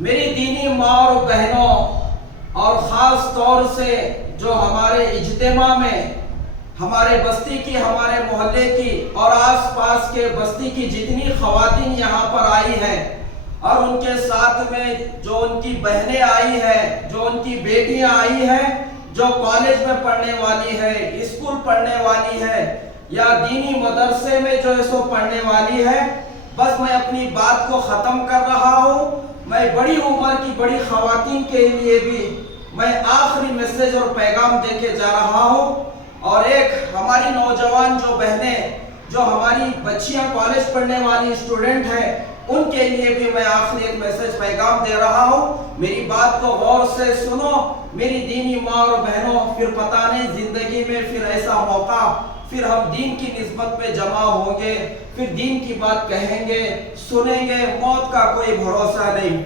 میری دینی ماں اور بہنوں، اور خاص طور سے جو ہمارے اجتماع میں ہمارے بستی کی، ہمارے محلے کی اور آس پاس کے بستی کی جتنی خواتین یہاں پر آئی ہیں، اور ان کے ساتھ میں جو ان کی بہنیں آئی ہیں، جو ان کی بیٹیاں آئی ہیں، جو کالج میں پڑھنے والی ہے، اسکول پڑھنے والی ہے، یا دینی مدرسے میں جو ہے سو پڑھنے والی ہے، بس میں اپنی بات کو ختم کر رہا ہوں۔ میں بڑی عمر کی بڑی خواتین کے لیے بھی میں آخری میسیج اور پیغام دے کے جا رہا ہوں، اور ایک ہماری نوجوان جو بہنیں، جو ہماری بچیاں کالج پڑھنے والی اسٹوڈنٹ ہیں، ان کے لیے بھی میں آخری ایک میسیج پیغام دے رہا ہوں۔ میری بات کو غور سے سنو میری دینی ماں اور بہنوں، پھر پتہ نہیں زندگی میں پھر ایسا موقع پھر ہم دین کی نسبت پہ جمع ہوں گے، پھر دین کی بات کہیں گے، سنیں گے، موت کا کوئی بھروسہ نہیں۔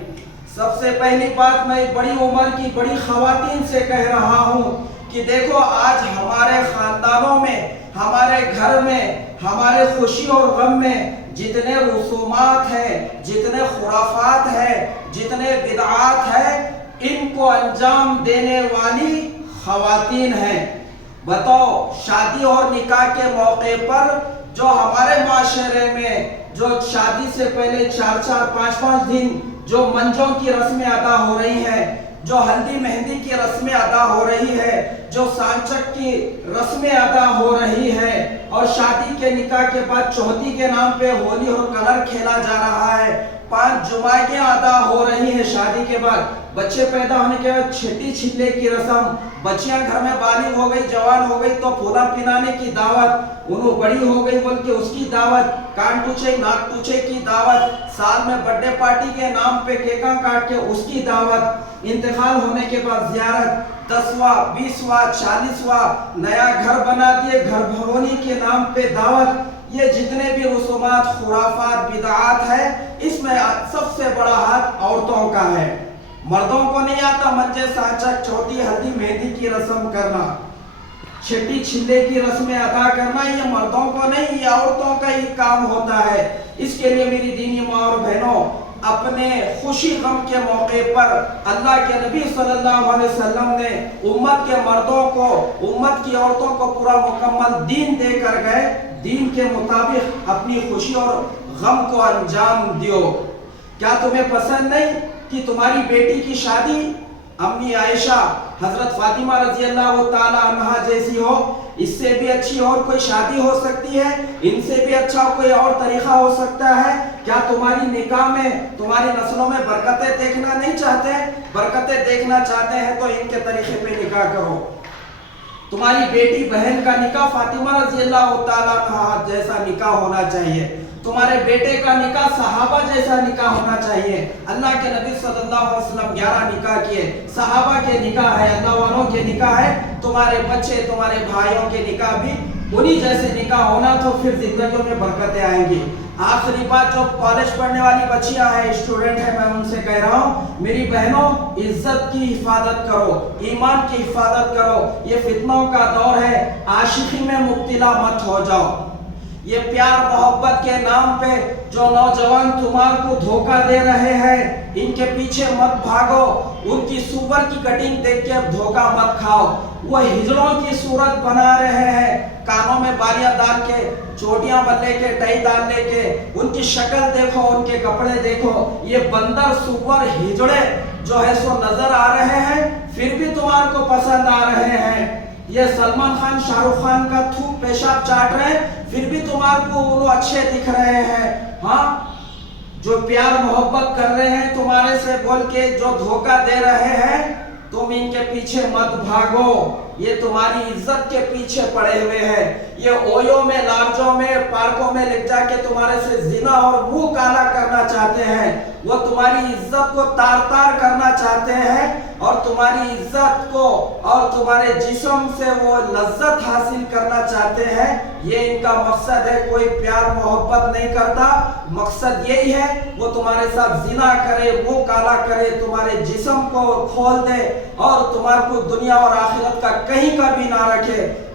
سب سے پہلی بات میں بڑی عمر کی بڑی خواتین سے کہہ رہا ہوں کہ دیکھو، آج ہمارے خاندانوں میں، ہمارے گھر میں، ہمارے خوشی اور غم میں جتنے رسومات ہیں، جتنے خرافات ہیں، جتنے بدعات ہیں، ان کو انجام دینے والی خواتین ہیں۔ بتاؤ، شادی اور نکاح کے موقع پر جو ہمارے معاشرے میں جو شادی سے پہلے 4-4 5-5 دن جو منجوں کی رسمیں ادا ہو رہی ہیں، جو ہلدی مہندی کی رسمیں ادا ہو رہی ہے، جو سانچک کی رسمیں ادا ہو رہی ہے، اور شادی کے نکاح کے بعد چوتھی کے نام پہ ہولی اور کلر کھیلا جا رہا ہے، 5 جمعیاں ادا ہو رہی ہیں شادی کے بعد، بچے پیدا ہونے کے بعد چھٹی چھلے کی رسم، بچیاں گھر میں بالغ ہو گئی، جوان ہو گئی تو پھولا پلانے کی دعوت، انہوں بڑی ہو گئی بول کے اس کی دعوت، کان ٹوچے ناک ٹوچے کی دعوت، سال میں برڈے پارٹی کے نام پہ کیکاں کاٹ کے اس کی دعوت، انتقال ہونے کے بعد زیارت، 10واں 20واں 40واں نیا گھر بنا دیے، گھر بھرونی کے نام پہ دعوت۔ یہ جتنے بھی رسومات، خرافات، بدعات ہیں، اس میں سب سے بڑا ہاتھ عورتوں کا ہے۔ مردوں کو نہیں آتا منجے سانچک، چوٹی، ہلدی مہندی کی رسم کرنا، چھٹی چھلے کی رسمیں ادا کرنا، یہ مردوں کو نہیں، یہ عورتوں کا ہی کام ہوتا ہے۔ اس کے لیے میری دینی ماں اور بہنوں، اپنے خوشی غم کے موقع پر اللہ کے نبی صلی اللہ علیہ وسلم نے امت کے مردوں کو، امت کی عورتوں کو پورا مکمل دین دے کر گئے، دین کے مطابق اپنی خوشی اور غم کو انجام دیو۔ کیا تمہیں پسند نہیں کہ تمہاری بیٹی کی شادی امی عائشہ، حضرت فاطمہ رضی اللہ تعالی عنہا جیسی ہو؟ اس سے بھی اچھی اور کوئی شادی ہو سکتی ہے؟ ان سے بھی اچھا کوئی اور طریقہ ہو سکتا ہے؟ کیا تمہاری نکاح میں، تمہاری نسلوں میں برکتیں دیکھنا نہیں چاہتے؟ برکتیں دیکھنا چاہتے ہیں تو ان کے طریقے پہ نکاح کرو۔ تمہاری بیٹی بہن کا نکاح فاطمہ رضی اللہ تعالیٰ عنہا جیسا نکاح ہونا چاہیے، تمہارے بیٹے کا نکاح صحابہ جیسا نکاح ہونا چاہیے۔ اللہ کے نبی صلی اللہ علیہ وسلم 11 نکاح کیے، صحابہ کے نکاح ہے، اللہ والوں کے نکاح ہے، تمہارے بچے، تمہارے بھائیوں کے نکاح بھی انہی جیسے نکاح ہونا، تو پھر زندگیوں میں برکتیں آئیں گی۔ آخری بات، جو کالج پڑھنے والی بچیاں ہیں، اسٹوڈنٹ ہیں، میں ان سے کہہ رہا ہوں، میری بہنوں، عزت کی حفاظت کرو، ایمان کی حفاظت کرو۔ یہ فتنوں کا دور ہے، عاشقی میں مبتلا مت ہو جاؤ۔ یہ پیار محبت کے نام پہ جو نوجوان تمہار کو دھوکہ دے رہے ہیں، ان کے پیچھے مت بھاگو، ان کی سور کی کٹنگ دیکھ کے دھوکہ مت کھاؤ۔ وہ ہجڑوں کی صورت بنا رہے ہیں، کانوں میں بالیاں ڈال کے، چوٹیاں بدلے کے، ٹائی ڈالنے کے، ان کی شکل دیکھو، ان کے کپڑے دیکھو، یہ بندر سور ہجڑے جو ہے سو نظر آ رہے ہیں، پھر بھی تمہار کو پسند آ رہے ہیں۔ یہ سلمان خان، شاہ رخ خان کا تھوک پیشاب چاٹ رہے ہیں، پھر بھی تمہار کو وہ اچھے دکھ رہے ہیں۔ ہاں، جو پیار محبت کر رہے ہیں تمہارے سے بول کے، جو دھوکہ دے رہے ہیں، تم ان کے پیچھے مت بھاگو، یہ تمہاری عزت کے پیچھے پڑے ہوئے ہیں۔ یہ اویو میں، لارجوں میں، پارکوں میں لے جا کے تمہارے سے زنا اور منہ کالا کرنا چاہتے ہیں۔ وہ تمہاری عزت کو تار تار کرنا چاہتے ہیں، اور تمہاری عزت کو اور تمہارے جسم سے وہ لذت حاصل کرنا چاہتے ہیں۔ یہ ان کا مقصد ہے، کوئی پیار محبت نہیں کرتا، مقصد یہی ہے وہ تمہارے ساتھ زنا کرے، منہ کالا کرے، تمہارے جسم کو کھول دے، اور تمہارے کو دنیا اور آخرت کا کہیں کا بھی نہ رکھے۔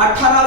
18